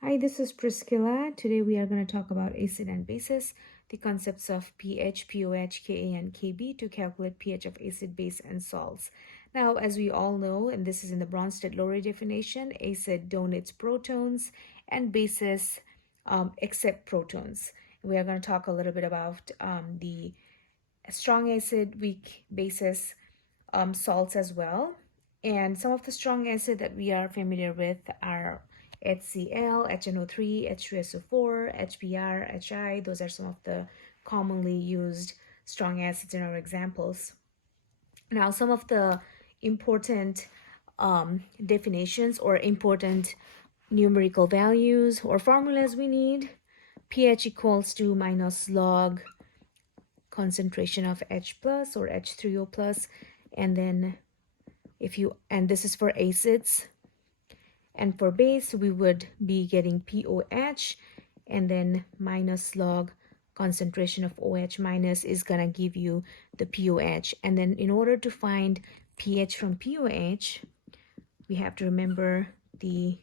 Hi, this is Priscilla. Today we are going to talk about acid and bases, the concepts of pH, pOH, Ka, and Kb to calculate pH of acid, base, and salts. Now, as we all know, and this is in the Bronsted-Lowry definition, acid donates protons and bases accept protons. We are going to talk a little bit about the strong acid, weak bases, salts as well. And some of the strong acid that we are familiar with are HCl, HNO3, H2SO4, HBr, HI. Those are some of the commonly used strong acids in our examples. Now, some of the important definitions or important numerical values or formulas we need. pH equals to minus log concentration of H plus or H3O plus, and then and this is for acids, and for base we would be getting POH, and then minus log concentration of OH minus is gonna give you the POH. And then in order to find pH from POH, we have to remember the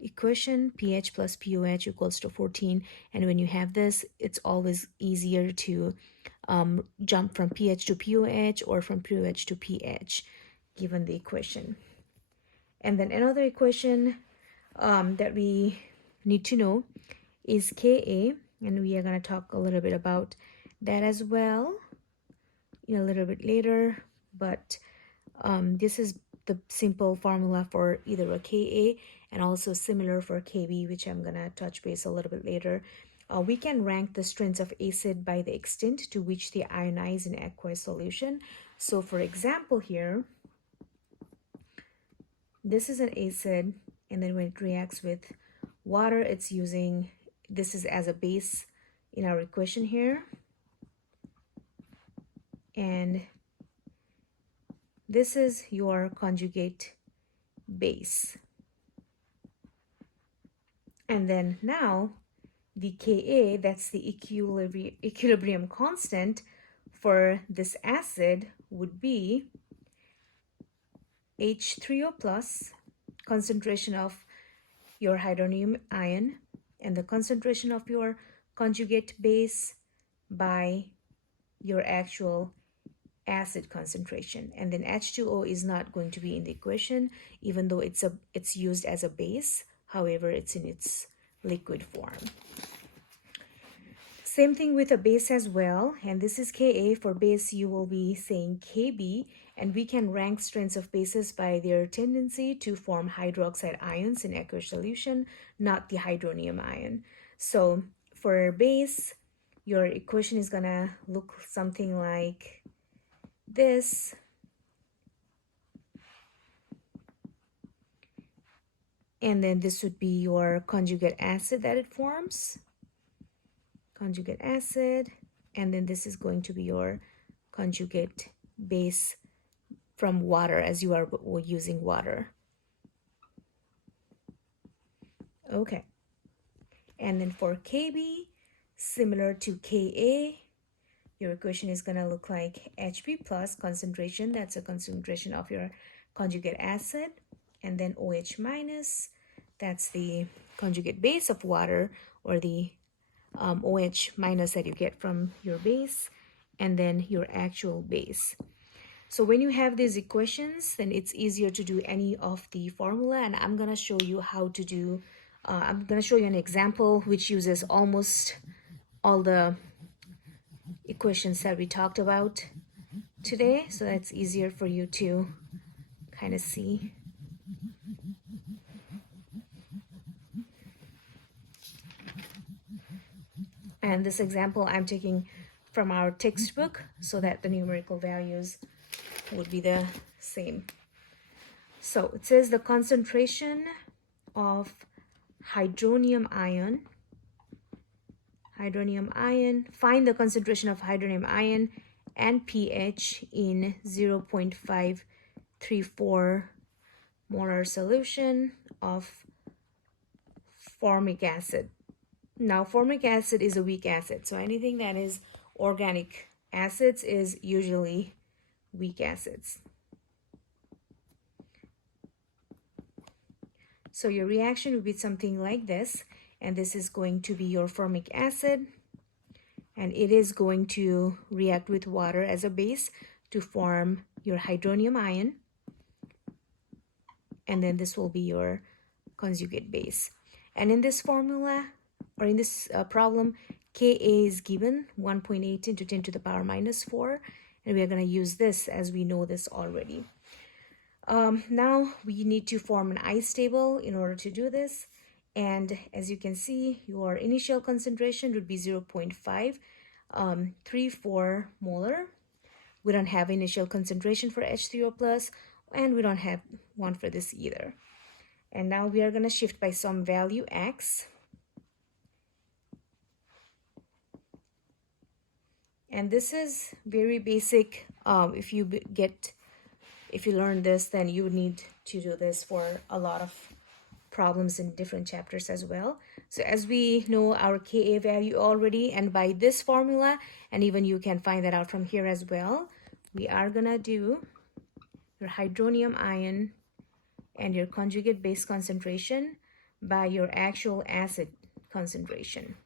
equation pH plus POH equals to 14. And when you have this, it's always easier to jump from pH to POH or from POH to pH given the equation. And then another equation that we need to know is Ka, and we are going to talk a little bit about that as well in a little bit later. But this is the simple formula for either a Ka and also similar for Kb, which I'm going to touch base a little bit later. We can rank the strengths of acid by the extent to which they ionize in aqueous solution. So for example here, this is an acid, and then when it reacts with water, it's using this is as a base in our equation here, and this is your conjugate base. And then now the Ka, that's the equilibrium constant for this acid, would be H3O plus, concentration of your hydronium ion, and the concentration of your conjugate base by your actual acid concentration. And then H2O is not going to be in the equation, even though it's used as a base. However, it's in its liquid form. Same thing with a base as well, and this is Ka. For base, you will be saying Kb, and we can rank strengths of bases by their tendency to form hydroxide ions in aqueous solution, not the hydronium ion. So for base, your equation is gonna look something like this. And then this would be your conjugate acid that it forms. Conjugate acid, and then this is going to be your conjugate base from water, as you are using water. Okay, and then for Kb, similar to Ka, your equation is going to look like Hb plus concentration, that's a concentration of your conjugate acid, and then OH minus, that's the conjugate base of water, or the OH minus that you get from your base, and then your actual base. So when you have these equations, then it's easier to do any of the formula, and I'm going to show you how to do, I'm going to show you an example which uses almost all the equations that we talked about today, so that's easier for you to kind of see. And this example I'm taking from our textbook so that the numerical values would be the same. So it says the concentration of hydronium ion, find the concentration of hydronium ion and pH in 0.534 molar solution of formic acid. Now, formic acid is a weak acid, so anything that is organic acids is usually weak acids. So your reaction would be something like this, and this is going to be your formic acid, and it is going to react with water as a base to form your hydronium ion, and then this will be your conjugate base. And in this formula, or in this problem, Ka is given 1.8 into 10 to the power minus 4, and we are going to use this as we know this already. Now we need to form an ice table in order to do this, and as you can see, your initial concentration would be 0.534 molar. We don't have initial concentration for H3O plus, and we don't have one for this either. And now we are going to shift by some value x. And this is very basic. If you learn this, then you would need to do this for a lot of problems in different chapters as well. So as we know our Ka value already, and by this formula, and even you can find that out from here as well, we are gonna do your hydronium ion and your conjugate base concentration by your actual acid concentration.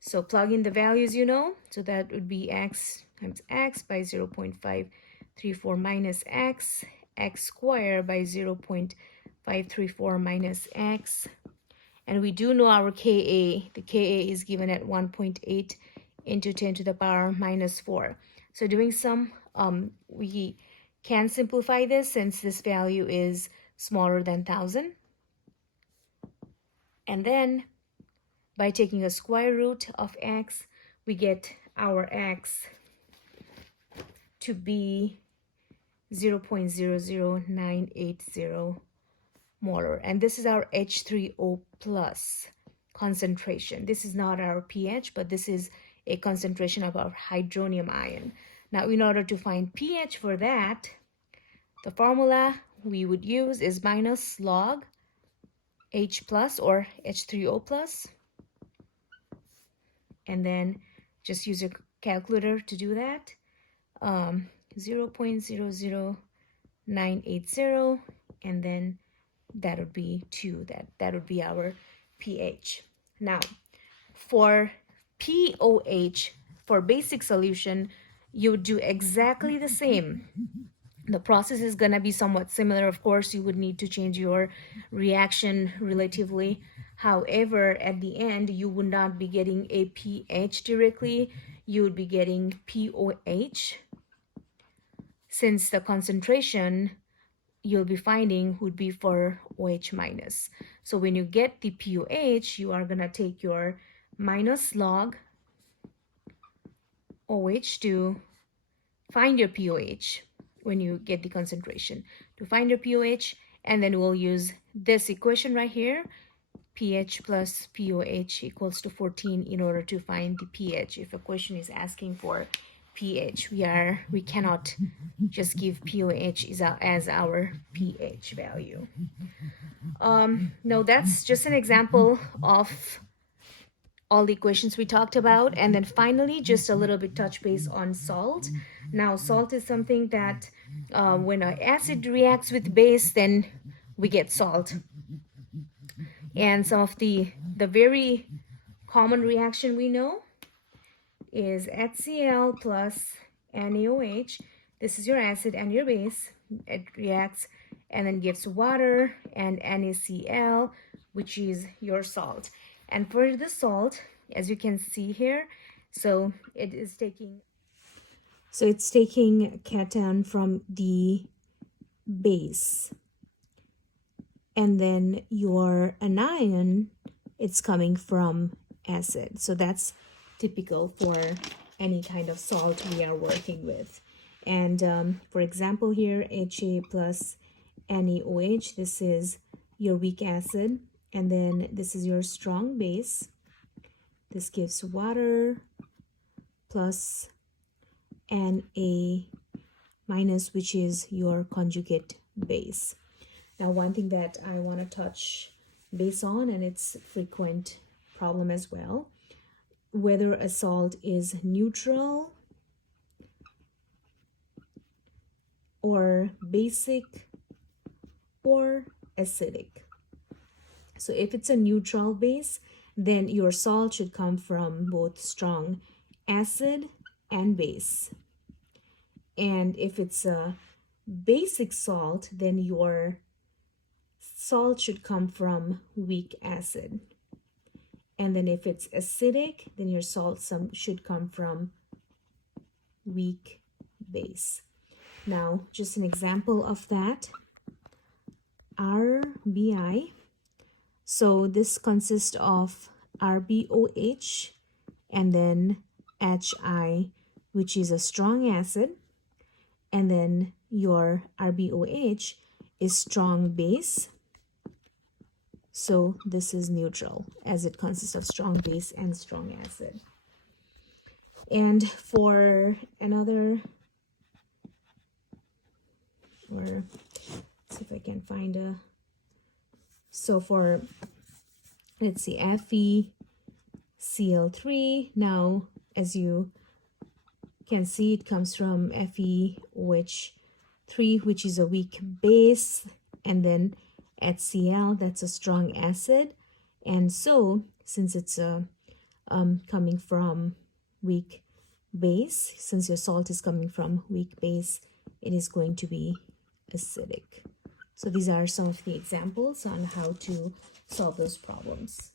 So plug in the values you know, so that would be x times x by 0.534 minus x squared by 0.534 minus x. And we do know our Ka. The Ka is given at 1.8 into 10 to the power minus 4. So doing some, we can simplify this since this value is smaller than 1,000. And then by taking a square root of x, we get our x to be 0.00980 molar. And this is our H3O plus concentration. This is not our pH, but this is a concentration of our hydronium ion. Now, in order to find pH for that, the formula we would use is minus log H plus or H3O plus. And then just use your calculator to do that. 0.00980, and then that would be 2. That would be our pH. Now, for POH, for basic solution, you would do exactly the same. The process is going to be somewhat similar. Of course, you would need to change your reaction relatively. However, at the end, you would not be getting a pH directly. You would be getting POH, since the concentration you'll be finding would be for OH minus. So when you get the POH, you are going to take your minus log OH to find your POH when you get the concentration. To find your POH, and then we'll use this equation right here, pH plus POH equals to 14 in order to find the pH. If a question is asking for pH, we cannot just give POH as our pH value. No, that's just an example of all the equations we talked about. And then finally, just a little bit touch base on salt. Now, salt is something that when an acid reacts with base, then we get salt. And some of the very common reaction we know is HCl plus NaOH. This is your acid and your base. It reacts and then gives water and NaCl, which is your salt. And for the salt, as you can see here, so it's taking cation from the base, and then your anion, it's coming from acid. So that's typical for any kind of salt we are working with. And for example here, Ha plus NaOH, this is your weak acid, and then this is your strong base. This gives water plus Na minus, which is your conjugate base. Now, one thing that I want to touch base on, and it's a frequent problem as well, whether a salt is neutral or basic or acidic. So if it's a neutral base, then your salt should come from both strong acid and base. And if it's a basic salt, then your salt should come from weak acid. And then if it's acidic, then your salt should come from weak base. Now, just an example of that, RBI. So this consists of RBOH and then HI, which is a strong acid, and then your RBOH is strong base. So this is neutral, as it consists of strong base and strong acid. And for another, or let's see if I can find a, so for, let's see, FeCl3. Now, as you can see, it comes from FeOH3, which is a weak base, and then HCl, that's a strong acid. And so, since it's coming from weak base, since your salt is coming from weak base, it is going to be acidic. So these are some of the examples on how to solve those problems.